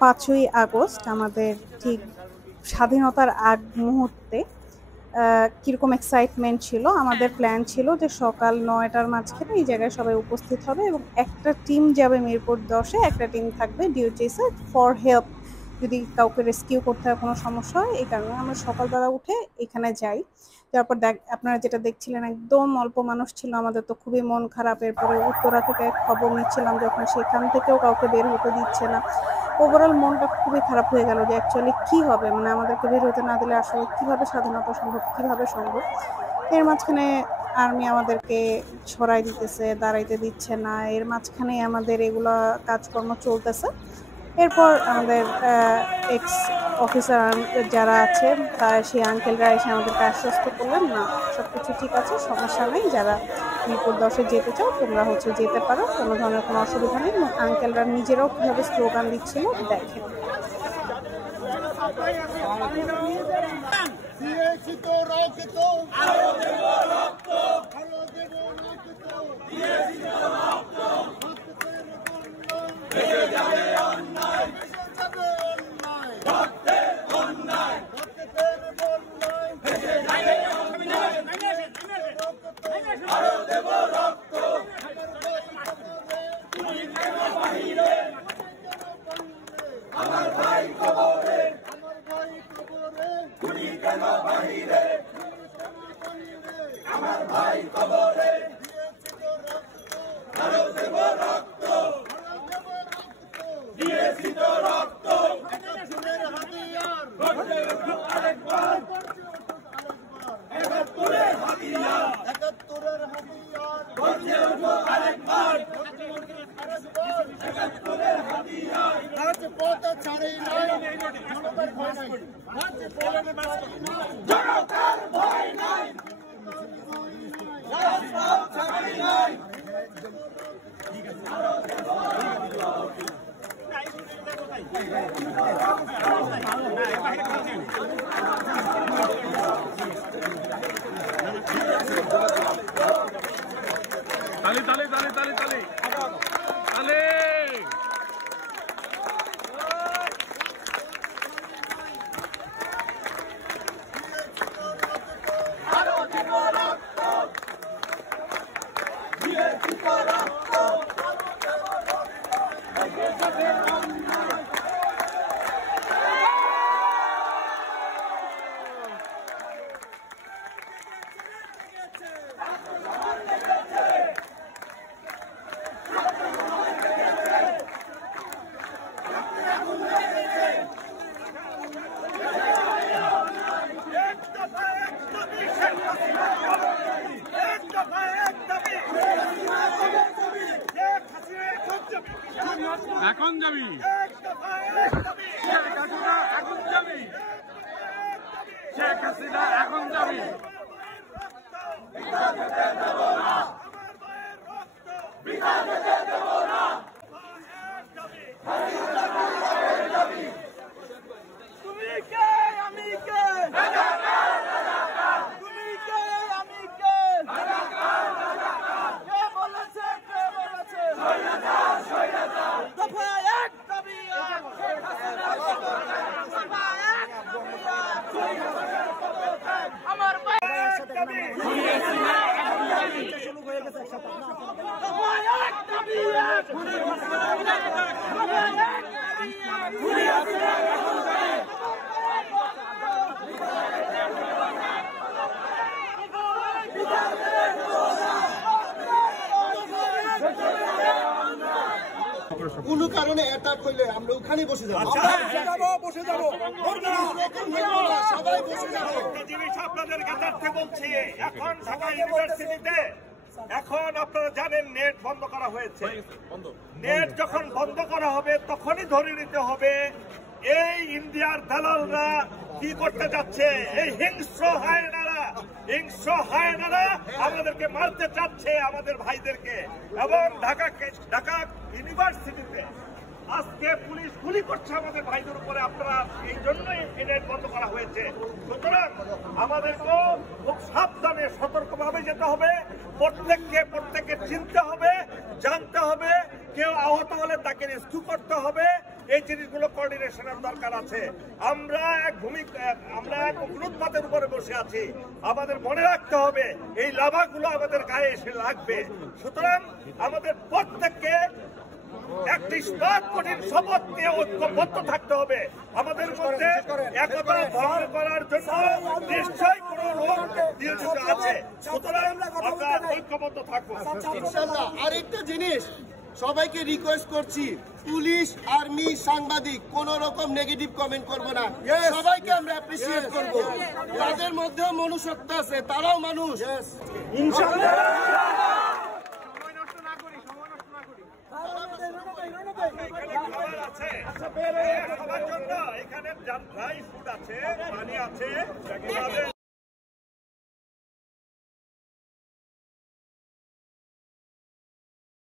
5ই August আমাদের ঠিক স্বাধীনতার আগ মুহূর্তে কিরকম এক্সাইটমেন্ট ছিল। আমাদের প্ল্যান ছিল যে সকাল 9টার মাঝখানে এই জায়গায় সবাই উপস্থিত হবে এবং একটা টিম যাবে মিরপুর 10-এ, একটা টিম থাকবে ডিওটিসে ফর হেল্প, যদি কাউকে রেস্কিউ করতে হয়, কোনো সমস্যা হয়। এই কারণে আমরা সকালবেলা উঠে এখানে যাই। তারপর আপনারা যেটা দেখছিলেন একদম অল্প মানুষ ছিল, আমাদের তো খুবই মন খারাপ। এরপরে উত্তরা থেকে খবর নিচ্ছিলাম যখন, সেখান থেকেও কাউকে বের হতে দিচ্ছে না। ওভারঅল মনটা খুবই খারাপ হয়ে গেল যে অ্যাকচুয়ালি কি হবে, মানে আমাদেরকে বের হতে না দিলে আসলে কিভাবে স্বাধীনতা সম্ভব, কিভাবে সম্ভব। এর মাঝখানে আর্মি আমাদেরকে ছড়াই দিতেছে, দাঁড়াইতে দিচ্ছে না, এর মাঝখানে আমাদের এগুলা কাজকর্ম চলতেছে। এরপর আমাদের এক্স অফিসার যারা আছে সেই আঙ্কেলরা এসে আমাদেরকে আশ্বস্ত করলেন, না সবকিছু ঠিক আছে, সমস্যা নেই, যারা মিরপুর 10-এ যেতে চাও তোমরা যেতে পারো, কোনো ধরনের কোনো অসুবিধা নেই। আঙ্কেলরা নিজেরাও কীভাবে স্লোগান দিচ্ছিল দেখেন। এখন যাবি শেখ হাসিনা, এখন যাবি। তুমি কে, আমি কে, তুমি কে, আমি কে, কে বলেছে, কে বলেছে, দফা এক দাবি এক, দফা এক দাবি এক, আমার এক দাবি, দফা এক দাবি এক, কোনো কারণে অ্যাটাক হইলে আমরা ওখানে বসে যাবো, সবাই বসে যাবো। জিনিস আপনাদের কাছে বলছি, এখন ঢাকা ইউনিভার্সিটিতে এখন আপনারা জানেন নেট বন্ধ করা হয়েছে। নেট যখন বন্ধ করা হবে তখনই ধরে নিতে হবে এই ইন্ডিয়ার দালালরা কি করতে যাচ্ছে। এই হিংস্র হায়নারা আমাদেরকে মারতে চাচ্ছে, আমাদের ভাইদেরকে। এবং ঢাকা ইউনিভার্সিটিতে আজকে পুলিশ গুলি করছে আমাদের ভাইদের উপরে। আপনারা এই জন্যই নেট বন্ধ করা হয়েছে। সুতরাং আমাদেরকেও খুব সাবধানে সতর্কভাবে যেতে হবে। প্রত্যেককে চিনতে হবে, জানতে হবে। কেউ আহত হলে তাকে রেস্কিউ করতে হবে। এই জিনিসগুলো কোঅর্ডিনেশনের দরকার আছে। আমরা এক অনুৎপাতের উপরে বসে আছি, আমাদের মনে রাখতে হবে এই লাভাগুলো আমাদের গায়ে এসে লাগবে। সুতরাং আমাদের প্রত্যেককে একটি কঠিন শপথ নিয়ে ঐক্যবদ্ধ থাকতে হবে। আমাদের মধ্যে একতা ভঙ্গ করার জন্য নিশ্চয়ই কোন লোক নিয়োজিত আছে। সুতরাং আমরা ঐক্যবদ্ধ থাকবো। ইনশাআল্লাহ। আরেকটা জিনিস সবাইকে রিকোয়েস্ট করছি, পুলিশ, আর্মি, সাংবাদিক কোন রকম নেগেটিভ কমেন্ট করবো না। সবাইকে আমরা অ্যাপ্রিসিয়েট করবো। তাদের মধ্যেও মনুষ্যত্ব আছে, তারাও মানুষ। খাবার জন্য এখানে ড্রাই ফুড আছে, পানি আছে।